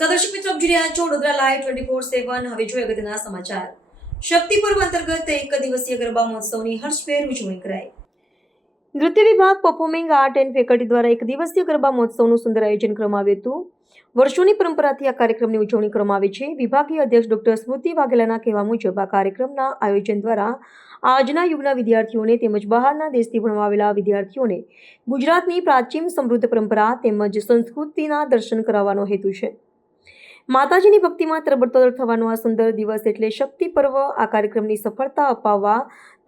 નમસ્કાર દર્શક મિત્રો, આપ જોઈ રહ્યા છો વડોદરા લાઈવ 24/7. હવે જોઈએ અગત્યના સમાચાર. શક્તિ પર્વ અંતર્ગત એક દિવસીય ગરબા મહોત્સવની હર્ષભેર ઉજવણી કરાઈ. નૃત્ય વિભાગ પરફોર્મિંગ આર્ટ એન્ડ ફેકલ્ટી દ્વારા એક દિવસીય ગરબા મહોત્સવનું સુંદર આયોજન કરવામાં આવ્યું હતું. વર્ષોની પરંપરાથી આ કાર્યક્રમની ઉજવણી કરવામાં આવે છે. વિભાગીય અધ્યક્ષ ડોક્ટર સ્મૃતિ વાઘેલાના કહેવા મુજબ આ કાર્યક્રમના આયોજન દ્વારા આજના યુગના વિદ્યાર્થીઓને તેમજ બહારના દેશથી ભણવા આવેલા વિદ્યાર્થીઓને ગુજરાતની પ્રાચીન સમૃદ્ધ પરંપરા તેમજ સંસ્કૃતિના દર્શન કરાવવાનો હેતુ છે. માતાજીની ભક્તિમાં તરબતર થવાનો આ સુંદર દિવસ એટલે શક્તિ પર્વ. આ કાર્યક્રમની સફળતા અપાવવા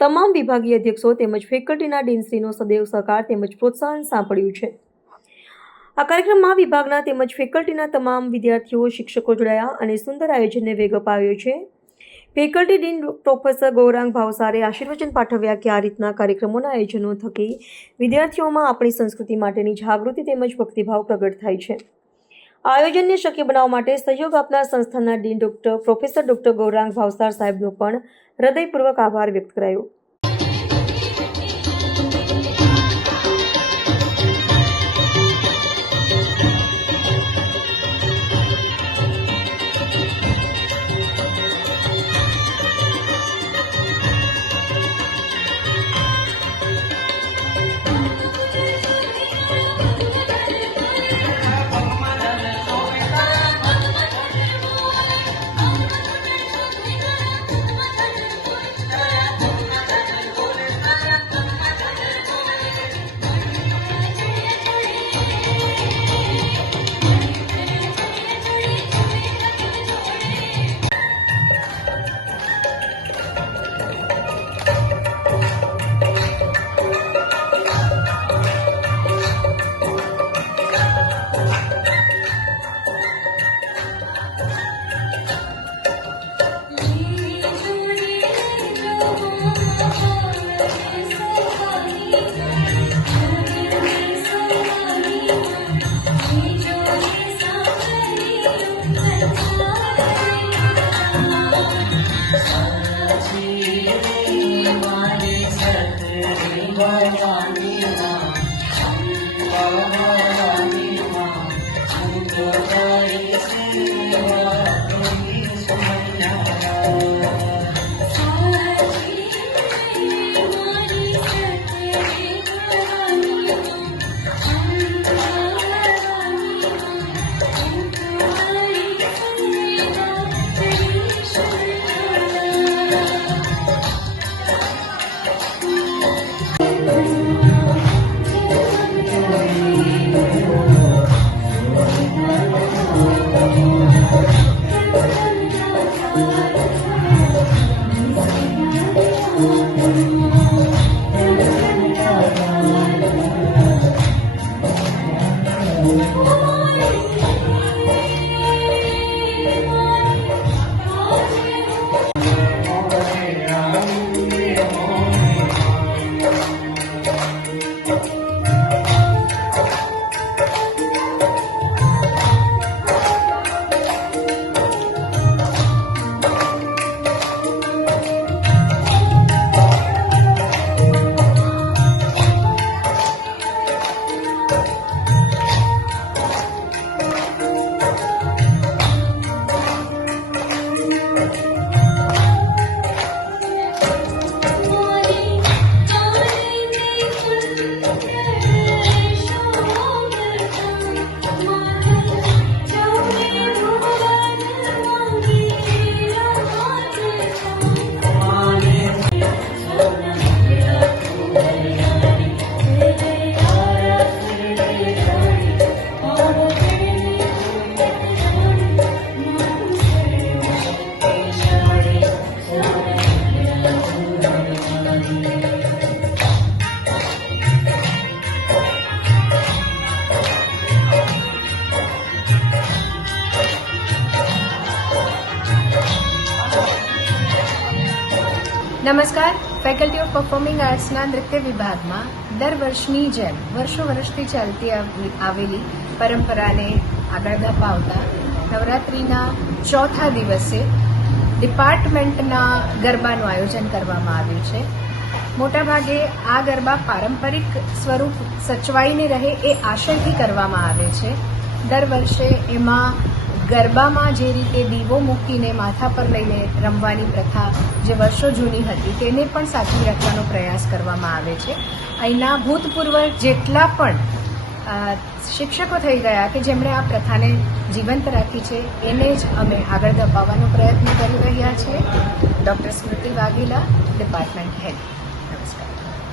તમામ વિભાગીય અધ્યક્ષો તેમજ ફેકલ્ટીના ડીનશ્રીનો સદૈવ સહકાર તેમજ પ્રોત્સાહન સાંપડ્યું છે. આ કાર્યક્રમમાં વિભાગના તેમજ ફેકલ્ટીના તમામ વિદ્યાર્થીઓ શિક્ષકો જોડાયા અને સુંદર આયોજનને વેગ અપાવ્યો છે. ફેકલ્ટી ડીન પ્રોફેસર ગૌરાંગ ભાવસારે આશીર્વચન પાઠવ્યા કે આ રીતના કાર્યક્રમોના આયોજનો થકી વિદ્યાર્થીઓમાં આપણી સંસ્કૃતિ માટેની જાગૃતિ તેમજ ભક્તિભાવ પ્રગટ થાય છે. આ આયોજનને શક્ય બનાવવા માટે સહયોગ આપનાર સંસ્થાના dean professor doctor Gaurang Bhavsar સાહેબનો પણ હૃદયપૂર્વક આભાર વ્યક્ત કરાયો. નમસ્કાર. ફેકલ્ટી ઓફ પરફોર્મિંગ આર્ટ્સના નૃત્ય વિભાગમાં દર વર્ષની જેમ વર્ષોથી ચાલતી આવેલી પરંપરાને આગળ ધપાવતા નવરાત્રિના ચોથા દિવસે ડિપાર્ટમેન્ટના ગરબાનું આયોજન કરવામાં આવ્યું છે. મોટાભાગે આ ગરબા પારંપરિક સ્વરૂપ સચવાઈને રહે એ આશયથી કરવામાં આવે છે. દર વર્ષે એમાં ગરબામાં જે રીતે દીવો મૂકીને માથા પર લઈને રમવાની પ્રથા જે વર્ષો જૂની હતી તેને પણ સાચવી રાખવાનો પ્રયાસ કરવામાં આવે છે. અહીંના ભૂતપૂર્વ જેટલા પણ શિક્ષકો થઈ ગયા કે જેમણે આ પ્રથાને જીવંત રાખી છે એને જ અમે આગળ ધપાવવાનો પ્રયત્ન કરી રહ્યા છીએ. ડૉક્ટર સ્મૃતિ વાઘેલા, ડિપાર્ટમેન્ટ હેડ. નમસ્કાર.